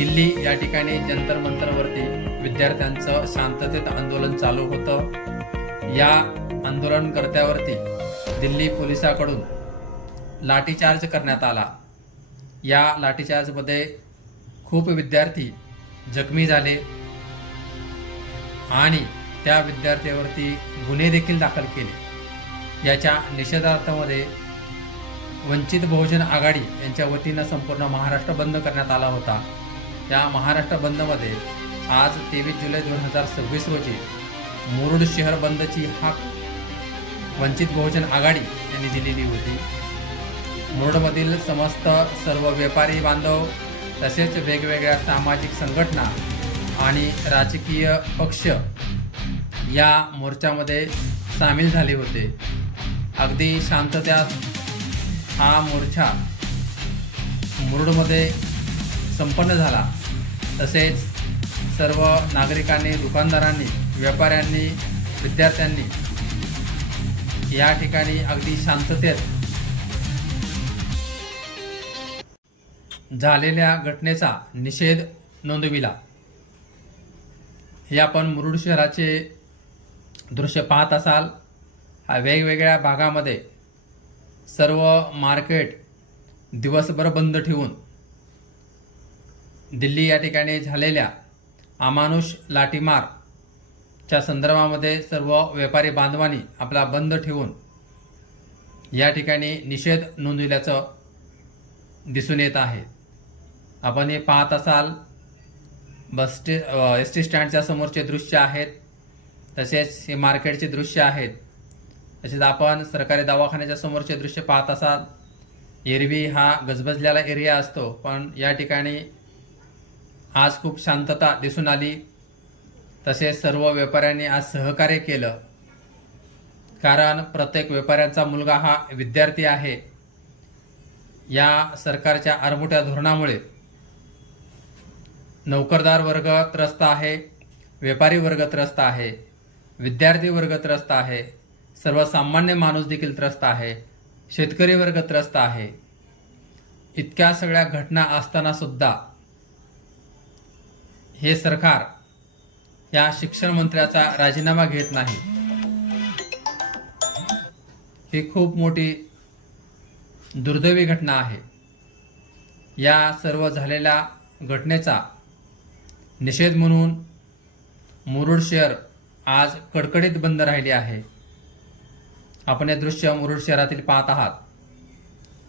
दिल्ली या ठिकाणी जंतर मंतरवरती विद्यार्थ्यांचं शांततेत आंदोलन चालू होतं। या आंदोलनकर्त्यावरती दिल्ली पोलिसांकडून लाठीचार्ज करण्यात आला। या लाठीचार्जमध्ये खूप विद्यार्थी जखमी झाले आणि त्या विद्यार्थ्यावरती गुन्हे देखील दाखल केले। याच्या निषेधार्थामध्ये वंचित बहुजन आघाडी यांच्या वतीनं संपूर्ण महाराष्ट्र बंद करण्यात आला होता। या महाराष्ट्र बंदमध्ये आज 23 जुलै 2026 रोजी मुरुड शहर बंदची हाक वंचित बहुजन आघाडी यांनी दिलेली होती। मुरुडमधील समस्त सर्व व्यापारी बांधव तसेच वेगवेगळ्या सामाजिक संघटना आणि राजकीय पक्ष या मोर्चामध्ये सामील झाले होते। अगदी शांततेत हा मोर्चा मुरुडमध्ये संपन्न झाला। तसेच सर्व नागरिकांनी, दुकानदारांनी, व्यापाऱ्यांनी, विद्यार्थ्यांनी या ठिकाणी अगदी शांततेत झालेल्या घटनेचा निषेध नोंदविला। हे आपण मुरुड शहराचे दृश्य पाहत असाल। हा वेगवेगळ्या भागामध्ये सर्व मार्केट दिवसभर बंद ठेवून दिल्ली या ठिकाणी झालेल्या अमानुष लाठीमारच्या संदर्भामध्ये सर्व व्यापारी बांधवांनी आपला बंद ठेवून या ठिकाणी निषेध नोंदविल्याचं दिसून येत आहे। आपण हे पाहत असाल एस टी स्टँडच्या समोरचे दृश्य आहेत, तसेच हे मार्केटचे दृश्य आहेत। तसेच आपण सरकारी दवाखान्याच्या समोरचे दृश्य पाहत असाल। एरवी हा गजबजलेला एरिया असतो, पण या ठिकाणी आज खूप शांतता दिसून आली। तसेच सर्व व्यापाऱ्यांनी आज सहकार्य केलं, कारण प्रत्येक व्यापाऱ्यांचा मुलगा हा विद्यार्थी आहे। या सरकारच्या आरमुट्या धोरणामुळे नोकरदार वर्ग त्रस्त आहे, व्यापारी वर्ग त्रस्त आहे, विद्यार्थी वर्ग त्रस्त आहे, सर्वसामान्य माणूस देखील त्रस्त आहे, शेतकरी वर्ग त्रस्त आहे। इतक्या सगळ्या घटना असताना सुद्धा हे सरकार या शिक्षण मंत्र्याचा राजीनामा घेत नाही। ही खूप मोठी दुर्दैवी घटना आहे। या सर्व झालेल्या घटनेचा निषेध म्हणून मुरुड शहर आज कडकडीत बंद राहिले आहे। आपण हे दृश्य मुरुड शहरातील पाहत आहात।